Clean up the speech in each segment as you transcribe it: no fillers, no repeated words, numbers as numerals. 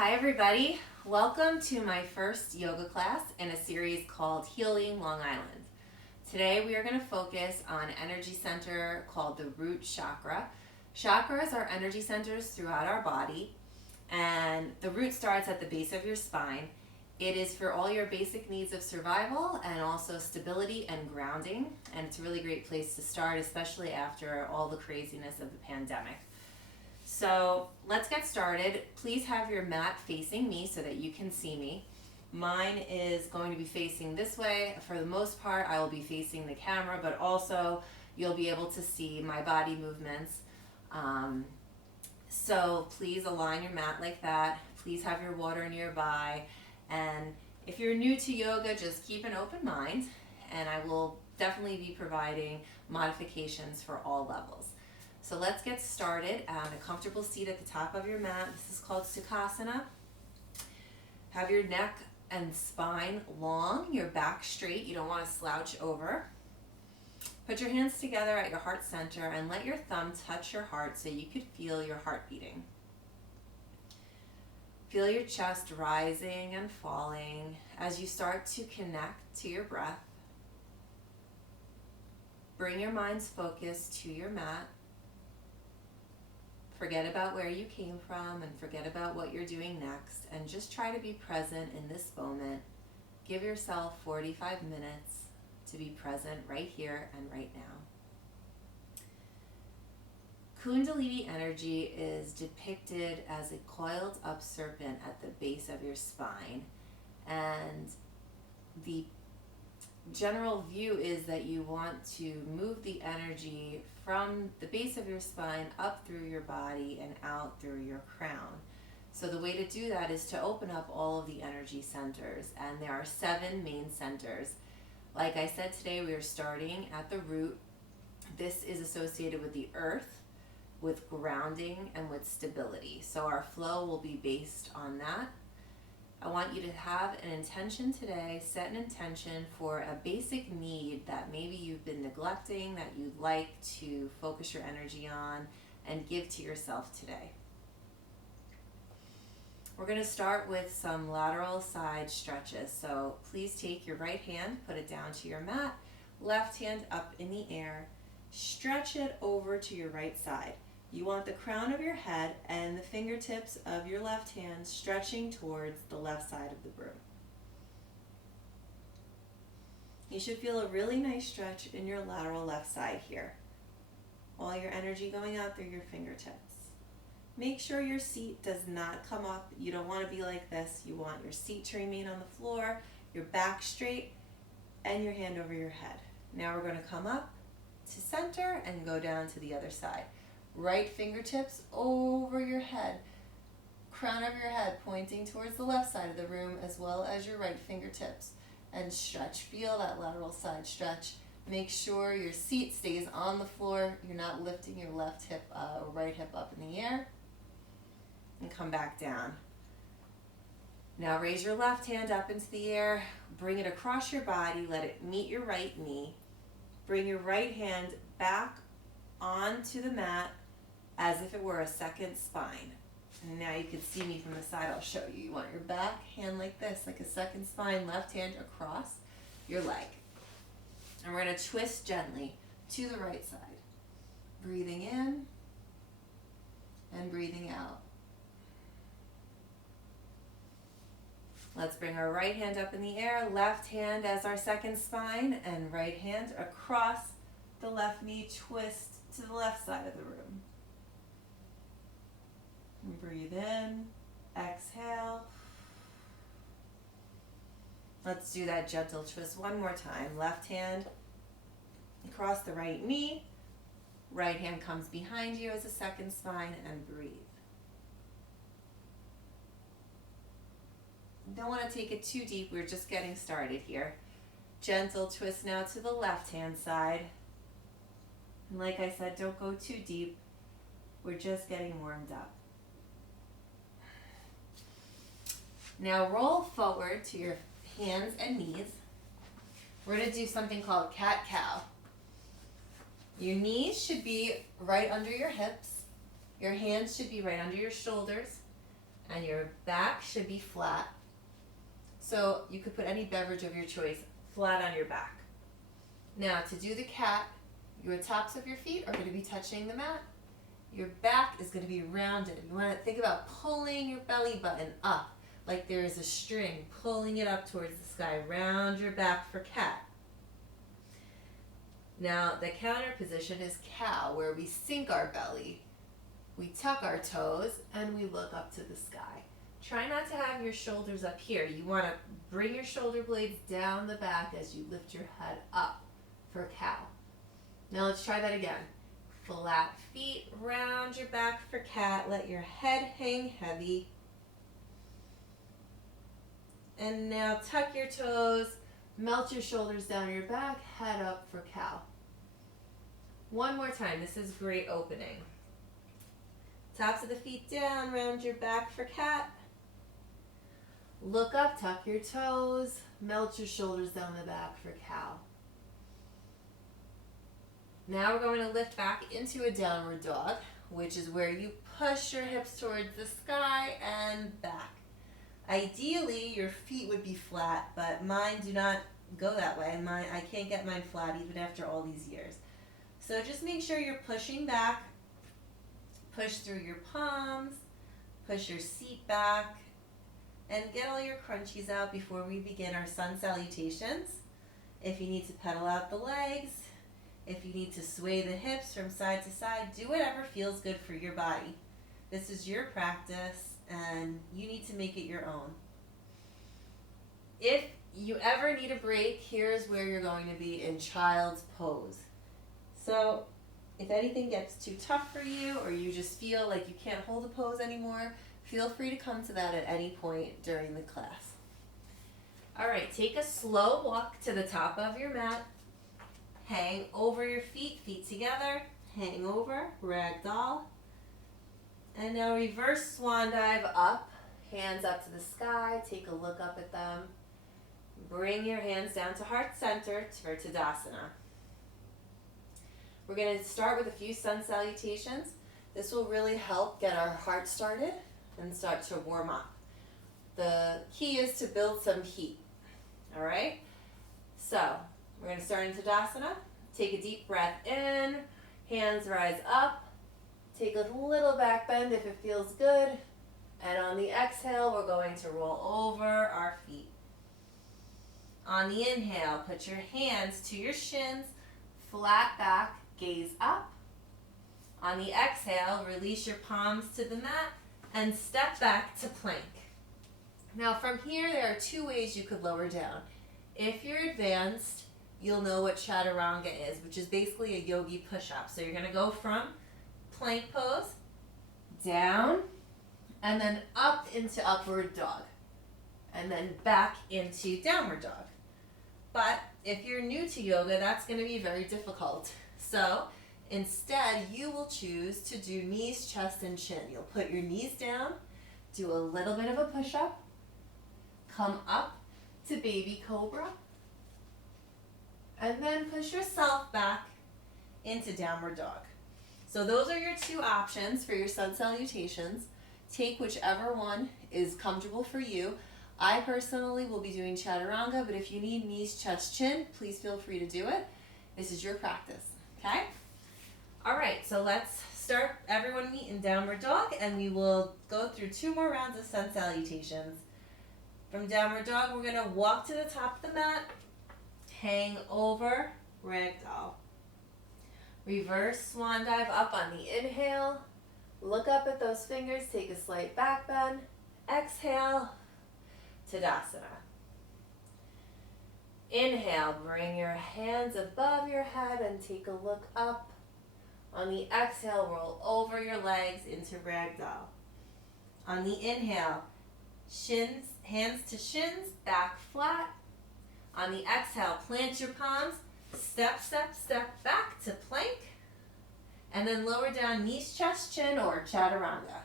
Hi everybody, welcome to my first yoga class in a series called Healing Long Island. Today we are going to focus on energy center called the Root Chakra. Chakras are energy centers throughout our body, and the root starts at the base of your spine. It is for all your basic needs of survival and also stability and grounding, and it's a really great place to start, especially after all the craziness of the pandemic. So let's get started. Please have your mat facing me so that you can see me. Mine is going to be facing this way. For the most part, I will be facing the camera, but also you'll be able to see my body movements. So please align your mat like that. Please have your water nearby. And if you're new to yoga, just keep an open mind, and I will definitely be providing modifications for all levels. So let's get started. A comfortable seat at the top of your mat. This is called Sukhasana. Have your neck and spine long, your back straight. You don't want to slouch over. Put your hands together at your heart center and let your thumb touch your heart so you could feel your heart beating. Feel your chest rising and falling as you start to connect to your breath. Bring your mind's focus to your mat. Forget about where you came from and forget about what you're doing next, and just try to be present in this moment. Give yourself 45 minutes to be present right here and right now. Kundalini energy is depicted as a coiled up serpent at the base of your spine, and the general view is that you want to move the energy from the base of your spine up through your body and out through your crown. So the way to do that is to open up all of the energy centers, and there are 7 main centers. Like I said, today we are starting at the root. This is associated with the earth, with grounding, and with stability. So our flow will be based on that. I want you to have an intention today, set an intention for a basic need that maybe you've been neglecting, that you'd like to focus your energy on and give to yourself today. We're going to start with some lateral side stretches. So please take your right hand, put it down to your mat, left hand up in the air, stretch it over to your right side. You want the crown of your head and the fingertips of your left hand stretching towards the left side of the room. You should feel a really nice stretch in your lateral left side here. All your energy going out through your fingertips. Make sure your seat does not come up. You don't want to be like this. You want your seat to remain on the floor, your back straight, and your hand over your head. Now we're going to come up to center and go down to the other side. Right fingertips over your head, crown of your head pointing towards the left side of the room, as well as your right fingertips, and stretch. Feel that lateral side stretch. Make sure your seat stays on the floor. You're not lifting your left hip or right hip up in the air, and come back down. Now raise your left hand up into the air, bring it across your body, let it meet your right knee. Bring your right hand back onto the mat as if it were a second spine. And now you can see me from the side. I'll show you. You want your back hand like this, like a second spine, left hand across your leg. And we're going to twist gently to the right side. Breathing in and breathing out. Let's bring our right hand up in the air, left hand as our second spine, and right hand across the left knee, twist to the left side of the room. And breathe in, exhale. Let's do that gentle twist one more time. Left hand across the right knee, right hand comes behind you as a second spine, and breathe. Don't want to take it too deep, we're just getting started here. Gentle twist now to the left hand side. And like I said, don't go too deep. We're just getting warmed up. Now roll forward to your hands and knees. We're going to do something called cat-cow. Your knees should be right under your hips. Your hands should be right under your shoulders. And your back should be flat. So you could put any beverage of your choice flat on your back. Now to do the cat, your tops of your feet are going to be touching the mat. Your back is going to be rounded. You want to think about pulling your belly button up like there is a string, pulling it up towards the sky. Round your back for cat. Now the counter position is cow, where we sink our belly. We tuck our toes and we look up to the sky. Try not to have your shoulders up here. You want to bring your shoulder blades down the back as you lift your head up for cow. Now let's try that again. Flat feet, round your back for cat. Let your head hang heavy. And now tuck your toes, melt your shoulders down your back, head up for cow. One more time. This is great opening. Tops of the feet down, round your back for cat. Look up, tuck your toes, melt your shoulders down the back for cow. Now we're going to lift back into a downward dog, which is where you push your hips towards the sky and back. Ideally, your feet would be flat, but mine do not go that way. I can't get mine flat even after all these years. So just make sure you're pushing back. Push through your palms, push your seat back, and get all your crunchies out before we begin our sun salutations. If you need to pedal out the legs, if you need to sway the hips from side to side, do whatever feels good for your body. This is your practice, and you need to make it your own. If you ever need a break, here's where you're going to be in child's pose. So if anything gets too tough for you, or you just feel like you can't hold a pose anymore, feel free to come to that at any point during the class. All right, take a slow walk to the top of your mat. Hang over your feet, feet together. Hang over, ragdoll. And now reverse swan dive up, hands up to the sky. Take a look up at them. Bring your hands down to heart center for Tadasana. We're going to start with a few sun salutations. This will really help get our heart started and start to warm up. The key is to build some heat. All right? So we're going to start in Tadasana. Take a deep breath in. Hands rise up. Take a little back bend if it feels good. And on the exhale, we're going to roll over our feet. On the inhale, put your hands to your shins, flat back, gaze up. On the exhale, release your palms to the mat and step back to plank. Now from here, there are two ways you could lower down. If you're advanced, you'll know what chaturanga is, which is basically a yogi push-up. So you're going to go from plank pose, down, and then up into upward dog, and then back into downward dog. But if you're new to yoga, that's going to be very difficult. So instead, you will choose to do knees, chest, and chin. You'll put your knees down, do a little bit of a push-up, come up to baby cobra, and then push yourself back into downward dog. So those are your two options for your sun salutations. Take whichever one is comfortable for you. I personally will be doing chaturanga, but if you need knees, chest, chin, please feel free to do it. This is your practice, okay? All right, so let's start everyone meet in downward dog, and we will go through 2 more rounds of sun salutations. From downward dog, we're gonna walk to the top of the mat, hang over, ragdoll. Reverse swan dive up on the inhale. Look up at those fingers, take a slight back bend. Exhale, Tadasana. Inhale, bring your hands above your head and take a look up. On the exhale, roll over your legs into ragdoll. On the inhale, shins, hands to shins, back flat. On the exhale, plant your palms, step, step, step back to plank. And then lower down, knees, chest, chin, or chaturanga.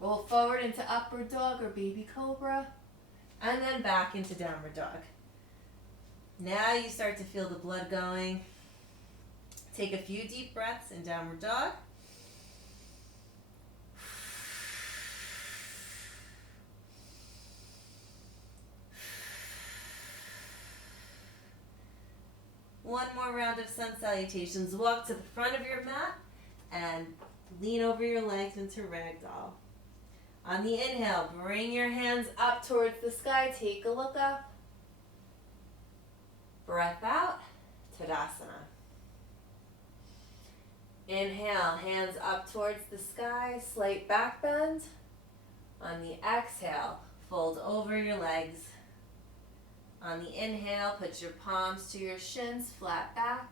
Roll forward into upward dog or baby cobra. And then back into downward dog. Now you start to feel the blood going. Take a few deep breaths in downward dog. One more round of sun salutations. Walk to the front of your mat and lean over your legs into ragdoll. On the inhale, bring your hands up towards the sky. Take a look up. Breath out, Tadasana. Inhale, hands up towards the sky, slight back bend. On the exhale, fold over your legs. On the inhale, put your palms to your shins, flat back.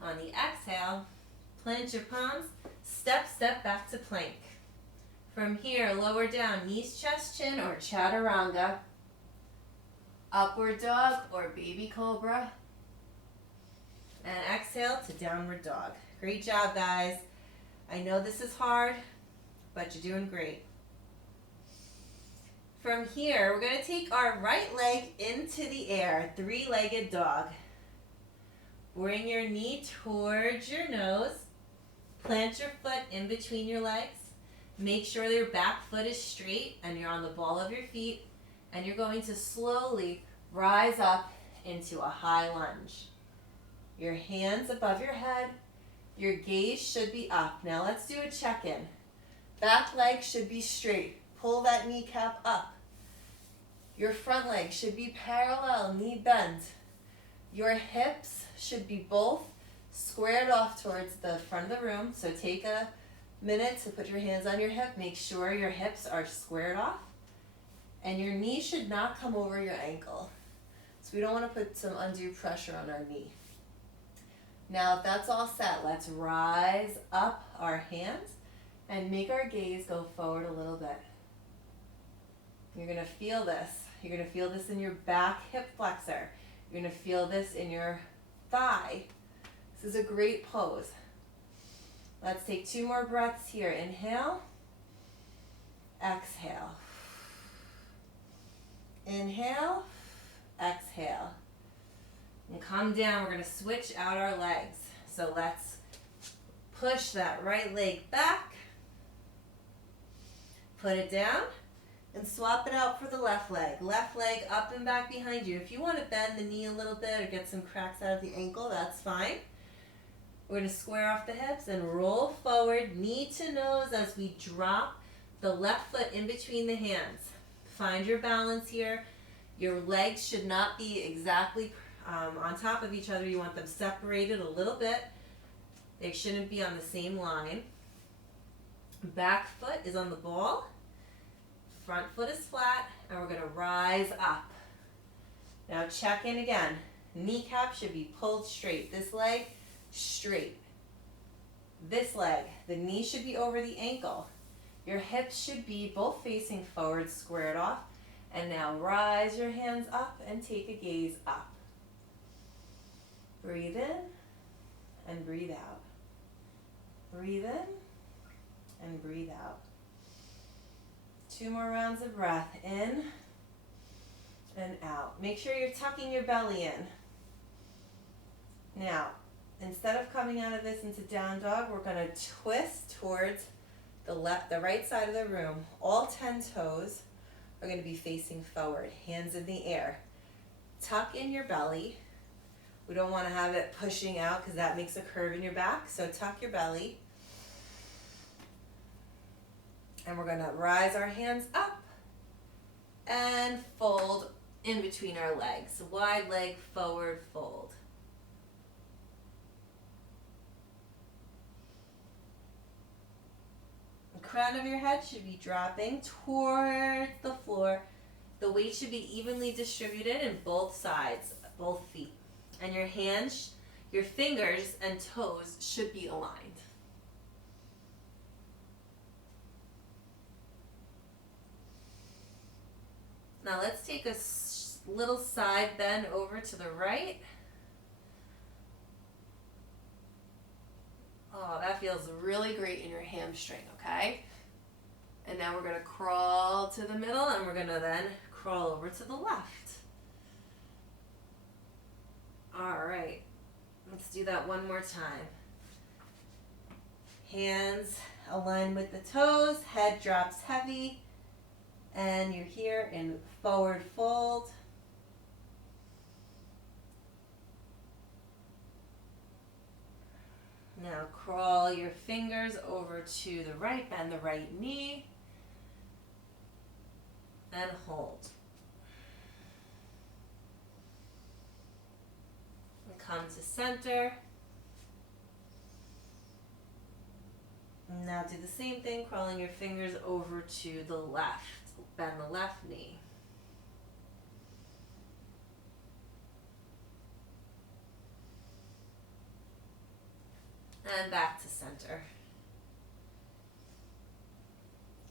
On the exhale, plant your palms, step back to plank. From here, lower down, knees, chest, chin, or chaturanga. Upward dog or baby cobra. And exhale to downward dog. Great job, guys. I know this is hard, but you're doing great. From here, we're going to take our right leg into the air, three-legged dog. Bring your knee towards your nose. Plant your foot in between your legs. Make sure your back foot is straight and you're on the ball of your feet. And you're going to slowly rise up into a high lunge. Your hands above your head. Your gaze should be up. Now let's do a check-in. Back leg should be straight. Pull that kneecap up. Your front leg should be parallel, knee bent. Your hips should be both squared off towards the front of the room. So take a minute to put your hands on your hip. Make sure your hips are squared off. And your knee should not come over your ankle. So we don't want to put some undue pressure on our knee. Now if that's all set, let's rise up our hands and make our gaze go forward a little bit. You're going to feel this. You're going to feel this in your back hip flexor. You're going to feel this in your thigh. This is a great pose. Let's take 2 more breaths here. Inhale. Exhale. Inhale. Exhale. And come down. We're going to switch out our legs. So let's push that right leg back. Put it down. And swap it out for the left leg. Left leg up and back behind you. If you want to bend the knee a little bit or get some cracks out of the ankle, that's fine. We're going to square off the hips and roll forward, knee to nose as we drop the left foot in between the hands. Find your balance here. Your legs should not be exactly on top of each other. You want them separated a little bit. They shouldn't be on the same line. Back foot is on the ball. Front foot is flat, and we're going to rise up. Now check in again. Kneecap should be pulled straight. This leg, straight. This leg, the knee should be over the ankle. Your hips should be both facing forward, squared off. And now rise your hands up and take a gaze up. Breathe in and breathe out. Breathe in and breathe out. 2 more rounds of breath in and out. Make sure you're tucking your belly in. Now, instead of coming out of this into down dog, we're going to twist towards the right side of the room. All 10 toes are going to be facing forward, hands in the air. Tuck in your belly. We don't want to have it pushing out because that makes a curve in your back. So tuck your belly. And we're going to rise our hands up and fold in between our legs. Wide leg forward fold. The crown of your head should be dropping towards the floor. The weight should be evenly distributed in both sides, both feet. And your hands, your fingers and toes should be aligned. Now let's take a little side bend over to the right. Oh, that feels really great in your hamstring, okay? And now we're going to crawl to the middle and we're going to then crawl over to the left. All right, let's do that one more time. Hands align with the toes, head drops heavy. And you're here in forward fold. Now crawl your fingers over to the right, bend the right knee, and hold. And come to center. Now do the same thing, crawling your fingers over to the left. Bend the left knee. And back to center.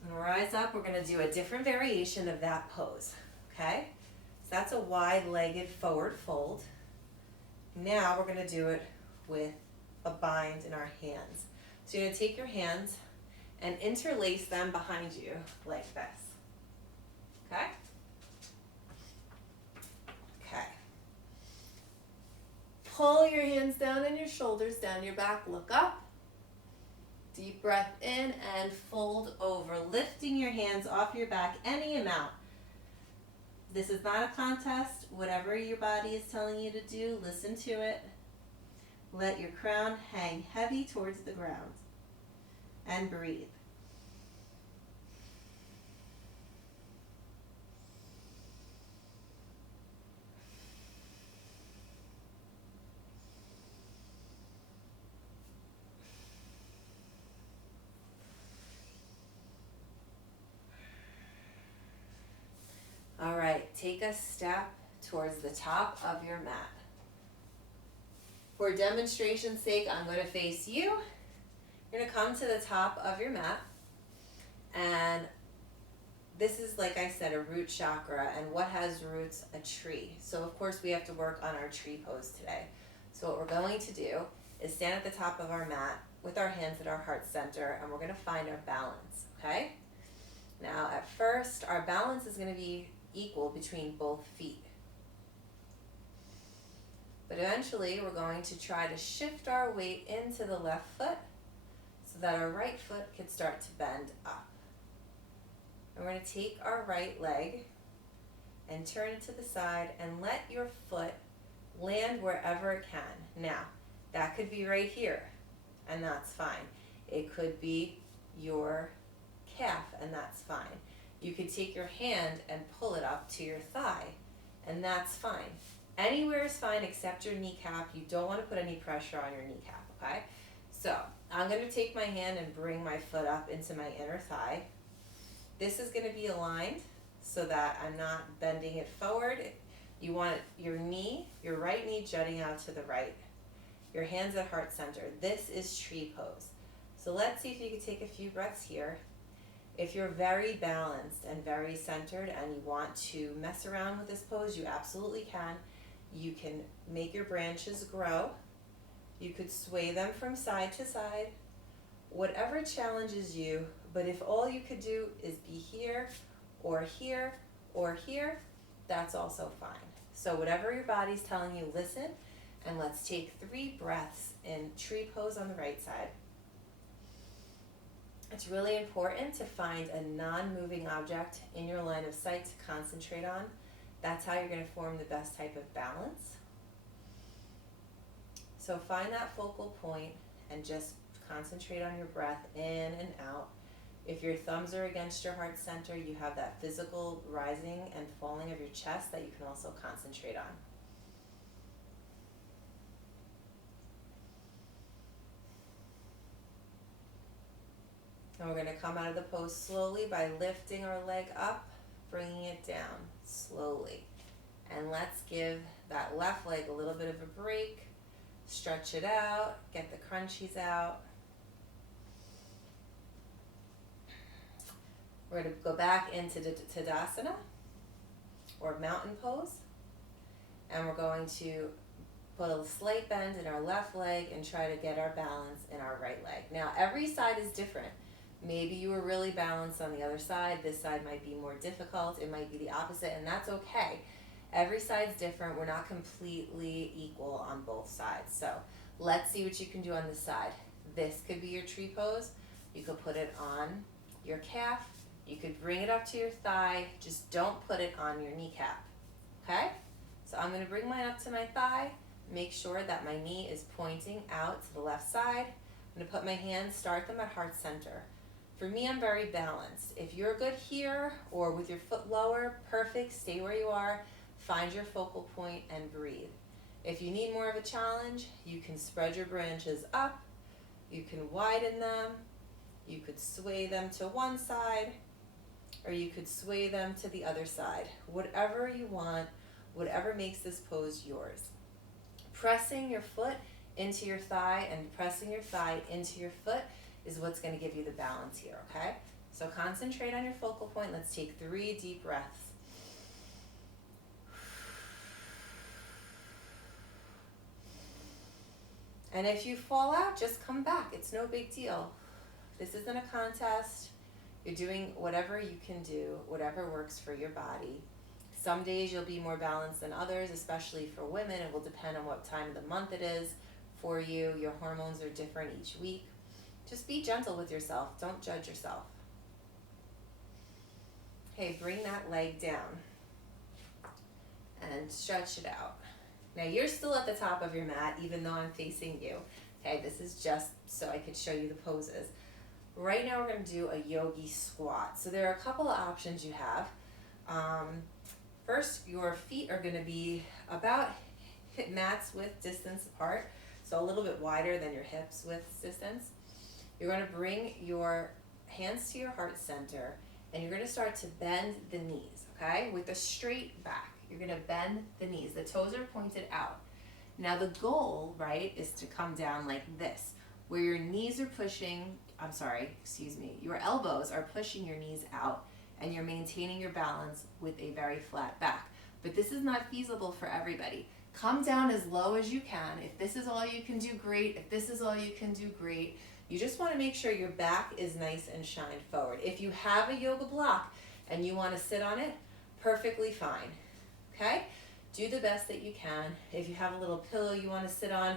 And rise up, we're gonna do a different variation of that pose, okay? So that's a wide-legged forward fold. Now we're gonna do it with a bind in our hands. So you're gonna take your hands and interlace them behind you like this, okay? Okay. Pull your hands down and your shoulders down your back, look up. Deep breath in and fold over, lifting your hands off your back any amount. This is not a contest. Whatever your body is telling you to do, listen to it. Let your crown hang heavy towards the ground. And breathe. All right, take a step towards the top of your mat. For demonstration's sake, I'm going to face you. You're going to come to the top of your mat. And this is, like I said, a root chakra. And what has roots? A tree. So, of course, we have to work on our tree pose today. So what we're going to do is stand at the top of our mat with our hands at our heart center. And we're going to find our balance, okay? Now, at first, our balance is going to be equal between both feet. But eventually we're going to try to shift our weight into the left foot so that our right foot can start to bend up. And we're going to take our right leg and turn it to the side and let your foot land wherever it can. Now, that could be right here, and that's fine. It could be your calf, and that's fine. You could take your hand and pull it up to your thigh, and that's fine. Anywhere is fine except your kneecap. You don't want to put any pressure on your kneecap, okay? So I'm going to take my hand and bring my foot up into my inner thigh. This is going to be aligned so that I'm not bending it forward. You want your knee, your right knee jutting out to the right. Your hands at heart center. This is tree pose. So let's see if you can take a few breaths here. If you're very balanced and very centered and you want to mess around with this pose, you absolutely can. You can make your branches grow. You could sway them from side to side. Whatever challenges you, but if all you could do is be here or here or here, that's also fine. So whatever your body's telling you, listen, and let's take 3 breaths in tree pose on the right side. It's really important to find a non-moving object in your line of sight to concentrate on. That's how you're going to form the best type of balance. So find that focal point and just concentrate on your breath in and out. If your thumbs are against your heart center, you have that physical rising and falling of your chest that you can also concentrate on. And we're going to come out of the pose slowly by lifting our leg up, bringing it down slowly. And let's give that left leg a little bit of a break. Stretch it out, get the crunchies out. We're going to go back into Tadasana, or mountain pose. And we're going to put a slight bend in our left leg and try to get our balance in our right leg. Now, every side is different. Maybe you were really balanced on the other side. This side might be more difficult. It might be the opposite, and that's okay. Every side's different. We're not completely equal on both sides. So let's see what you can do on this side. This could be your tree pose. You could put it on your calf. You could bring it up to your thigh. Just don't put it on your kneecap, okay? So I'm going to bring mine up to my thigh. Make sure that my knee is pointing out to the left side. I'm going to put my hands, start them at heart center. For me, I'm very balanced. If you're good here or with your foot lower, perfect, stay where you are, find your focal point and breathe. If you need more of a challenge, you can spread your branches up, you can widen them, you could sway them to one side, or you could sway them to the other side. Whatever you want, whatever makes this pose yours. Pressing your foot into your thigh and pressing your thigh into your foot is what's going to give you the balance here, okay? So concentrate on your focal point. Let's take 3 deep breaths. And if you fall out, just come back. It's no big deal. This isn't a contest. You're doing whatever you can do, whatever works for your body. Some days you'll be more balanced than others, especially for women. It will depend on what time of the month it is for you. Your hormones are different each week. Just be gentle with yourself. Don't judge yourself. Okay, bring that leg down and stretch it out. Now you're still at the top of your mat, even though I'm facing you. Okay, this is just so I could show you the poses. Right now we're going to do a yogi squat. So there are a couple of options you have. First, your feet are going to be about hip mats width distance apart, so a little bit wider than your hips width distance. You're going to bring your hands to your heart center, and you're going to start to bend the knees, okay, with a straight back. You're going to bend the knees. The toes are pointed out. Now the goal, right, is to come down like this, where your knees are pushing, your elbows are pushing your knees out, and you're maintaining your balance with a very flat back. But this is not feasible for everybody. Come down as low as you can. If this is all you can do, great. If this is all you can do, great. You just want to make sure your back is nice and shined forward. If you have a yoga block and you want to sit on it, perfectly fine. Okay? Do the best that you can. If you have a little pillow you want to sit on,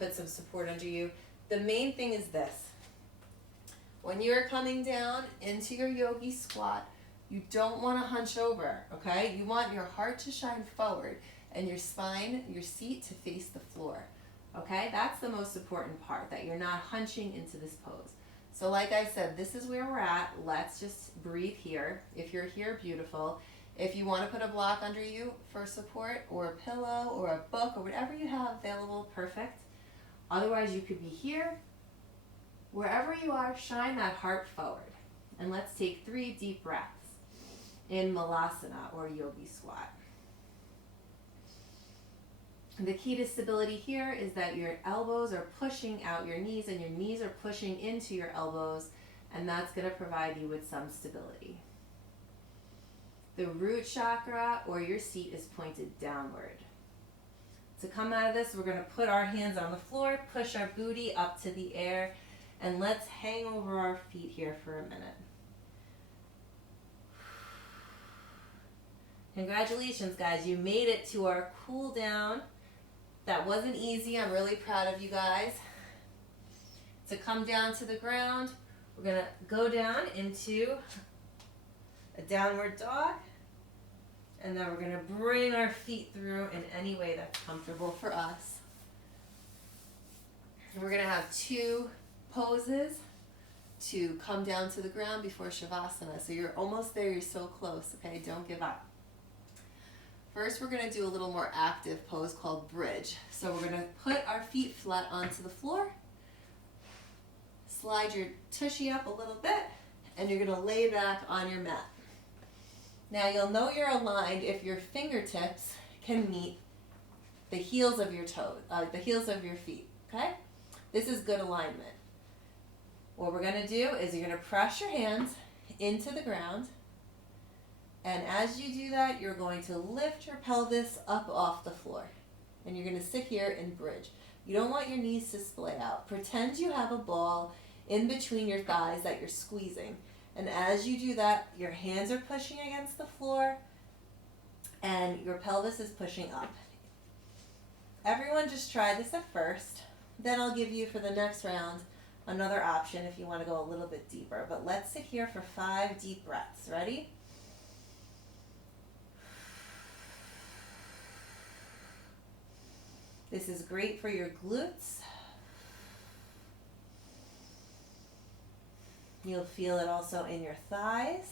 put some support under you. The main thing is this. When you're coming down into your yogi squat, you don't want to hunch over, okay? You want your heart to shine forward and your spine, your seat to face the floor, okay? That's the most important part, that you're not hunching into this pose. So like I said, this is where we're at. Let's just breathe here. If you're here, beautiful. If you want to put a block under you for support, or a pillow, or a book, or whatever you have available, perfect. Otherwise, you could be here. Wherever you are, shine that heart forward. And let's take 3 deep breaths in Malasana or yogi squat. The key to stability here is that your elbows are pushing out your knees and your knees are pushing into your elbows, and that's going to provide you with some stability. The root chakra or your seat is pointed downward. To come out of this, we're going to put our hands on the floor, push our booty up to the air, and let's hang over our feet here for a minute. Congratulations, guys. You made it to our cool down. That wasn't easy. I'm really proud of you guys. To come down to the ground, we're going to go down into a downward dog. And then we're going to bring our feet through in any way that's comfortable for us. And we're going to have 2 poses to come down to the ground before Shavasana. So you're almost there. You're so close. Okay, don't give up. First, we're going to do a little more active pose called bridge. So we're going to put our feet flat onto the floor. Slide your tushy up a little bit, and you're going to lay back on your mat. Now you'll know you're aligned if your fingertips can meet the heels of your toes, the heels of your feet, okay? This is good alignment. What we're going to do is you're going to press your hands into the ground, and as you do that, you're going to lift your pelvis up off the floor, and you're going to sit here in bridge. You don't want your knees to splay out. Pretend you have a ball in between your thighs that you're squeezing. And as you do that, your hands are pushing against the floor and your pelvis is pushing up. Everyone just try this at first. Then I'll give you for the next round another option if you want to go a little bit deeper. But let's sit here for 5 deep breaths. Ready? This is great for your glutes. You'll feel it also in your thighs.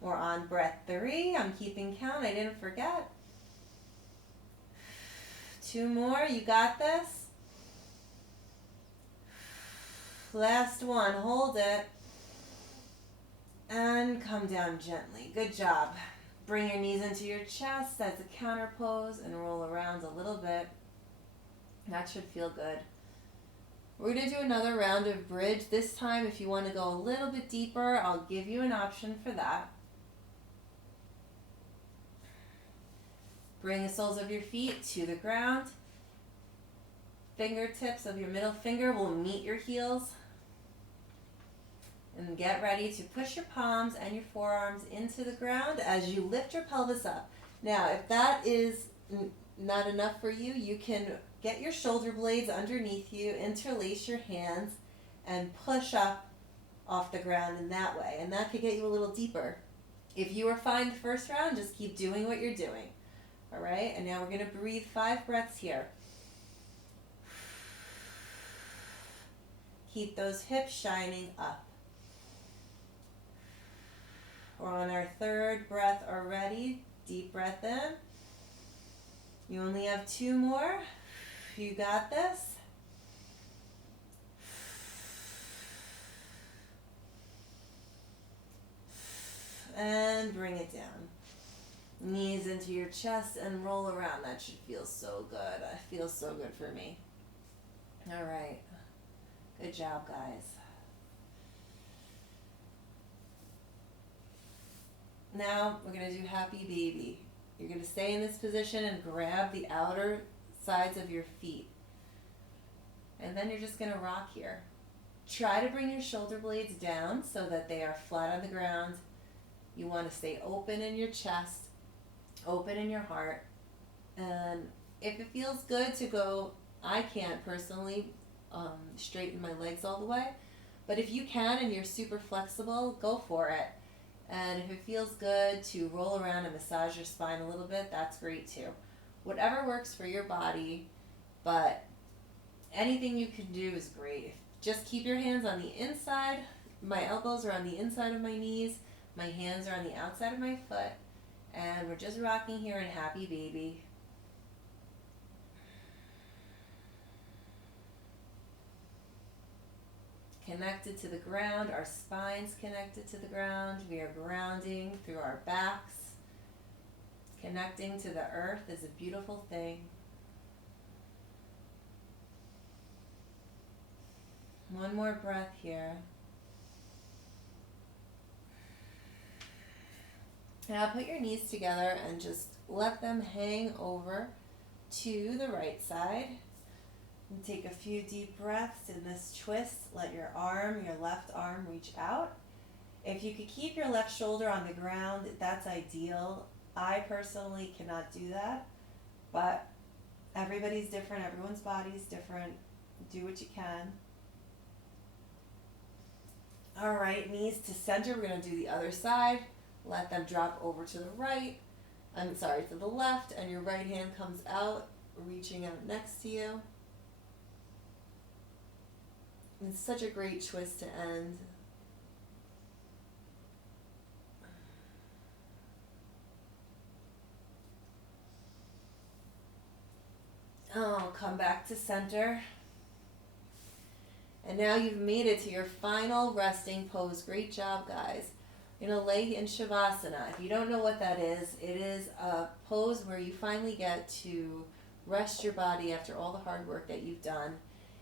We're on breath 3. I'm keeping count. I didn't forget. 2 more. You got this. Last one. Hold it. And come down gently. Good job. Bring your knees into your chest as a counter pose and roll around a little bit. That should feel good. We're going to do another round of bridge. This time, if you want to go a little bit deeper, I'll give you an option for that. Bring the soles of your feet to the ground. Fingertips of your middle finger will meet your heels. And get ready to push your palms and your forearms into the ground as you lift your pelvis up. Now, if that is not enough for you, you can get your shoulder blades underneath you, interlace your hands, and push up off the ground in that way. And that could get you a little deeper. If you were fine the first round, just keep doing what you're doing. All right? And now we're going to breathe 5 breaths here. Keep those hips shining up. We're on our 3rd breath already. Deep breath in. You only have 2 more. You got this. And bring it down. Knees into your chest and roll around. That should feel so good. It feels so good for me. All right. Good job, guys. Now we're going to do happy baby. You're going to stay in this position and grab the outer sides of your feet. And then you're just going to rock here. Try to bring your shoulder blades down so that they are flat on the ground. You want to stay open in your chest, open in your heart. And if it feels good to go, I can't personally straighten my legs all the way. But if you can and you're super flexible, go for it. And if it feels good to roll around and massage your spine a little bit, that's great too. Whatever works for your body, but anything you can do is great. Just keep your hands on the inside. My elbows are on the inside of my knees. My hands are on the outside of my foot. And we're just rocking here in happy baby. Connected to the ground, our spines connected to the ground. We are grounding through our backs. Connecting to the earth is a beautiful thing. One more breath here. Now put your knees together and just let them hang over to the right side. And take a few deep breaths in this twist. Let your left arm reach out. If you could keep your left shoulder on the ground, that's ideal. I personally cannot do that, but everybody's different. Everyone's body's different. Do what you can. All right, knees to center. We're going to do the other side. Let them drop over to the to the left, and your right hand comes out, reaching out next to you. It's such a great twist to end. Oh, come back to center. And now you've made it to your final resting pose. Great job, guys. You're going to lay in Shavasana. If you don't know what that is, it is a pose where you finally get to rest your body after all the hard work that you've done.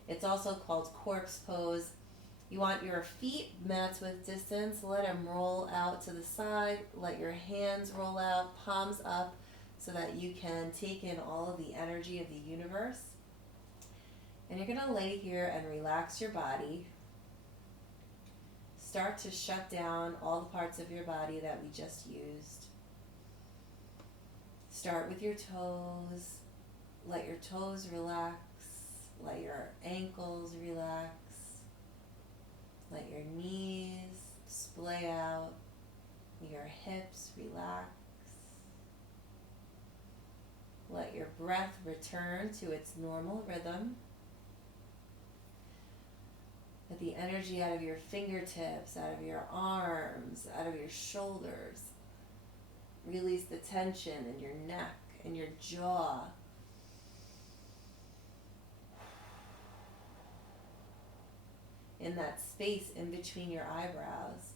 It's also called corpse pose. You want your feet matched with distance. Let them roll out to the side. Let your hands roll out, palms up, so that you can take in all of the energy of the universe. And you're going to lay here and relax your body. Start to shut down all the parts of your body that we just used. Start with your toes. Let your toes relax. Let your ankles relax. Let your knees splay out. Your hips relax. Let your breath return to its normal rhythm. Let the energy out of your fingertips, out of your arms, out of your shoulders. Release the tension in your neck and your jaw. In that space in between your eyebrows,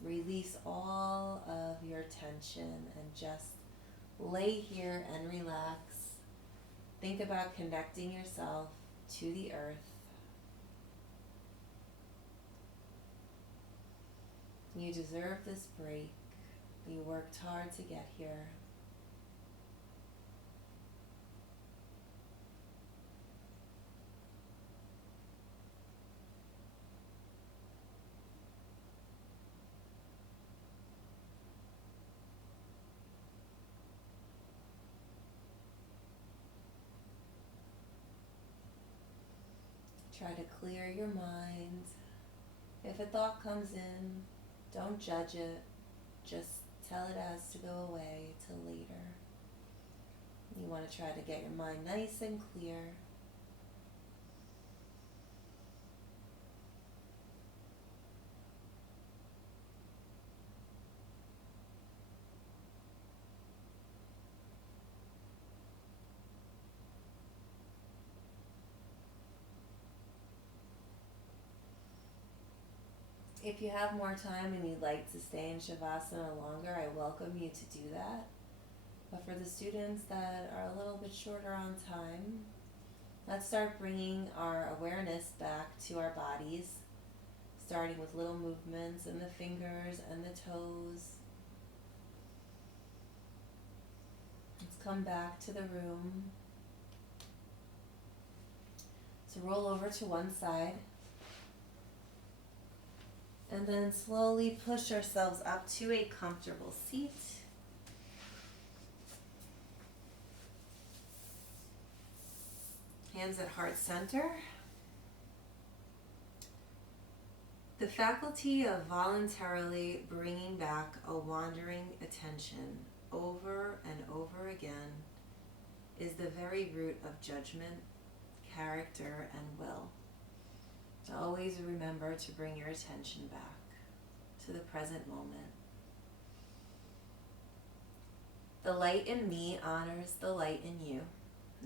release all of your tension and just lay here and relax. Think about connecting yourself to the earth. You deserve this break. You worked hard to get here. Try to clear your mind. If a thought comes in, don't judge it. Just tell it has to go away till later. You want to try to get your mind nice and clear. If you have more time and you'd like to stay in Shavasana longer, I welcome you to do that. But for the students that are a little bit shorter on time, let's start bringing our awareness back to our bodies, starting with little movements in the fingers and the toes. Let's come back to the room. So roll over to one side. And then slowly push ourselves up to a comfortable seat. Hands at heart center. The faculty of voluntarily bringing back a wandering attention over and over again is the very root of judgment, character, and will. Always remember to bring your attention back to the present moment. The light in me honors the light in you.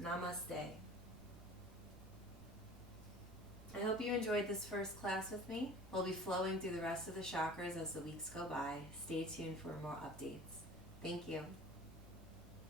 Namaste. I hope you enjoyed this first class with me. We'll be flowing through the rest of the chakras as the weeks go by. Stay tuned for more updates. Thank you.